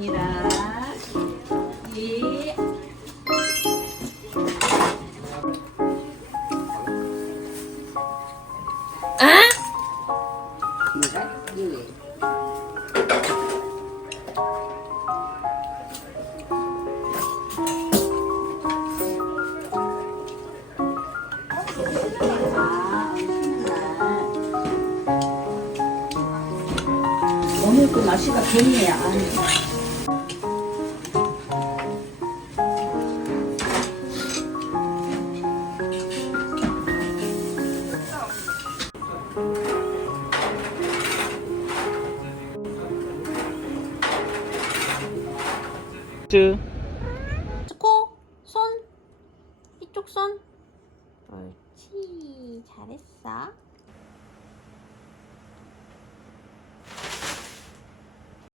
예, 감사합니다. 예. 아, 오늘 또 날씨가 좋네요. 코, 손, 이쪽 손. 옳지, 잘했어.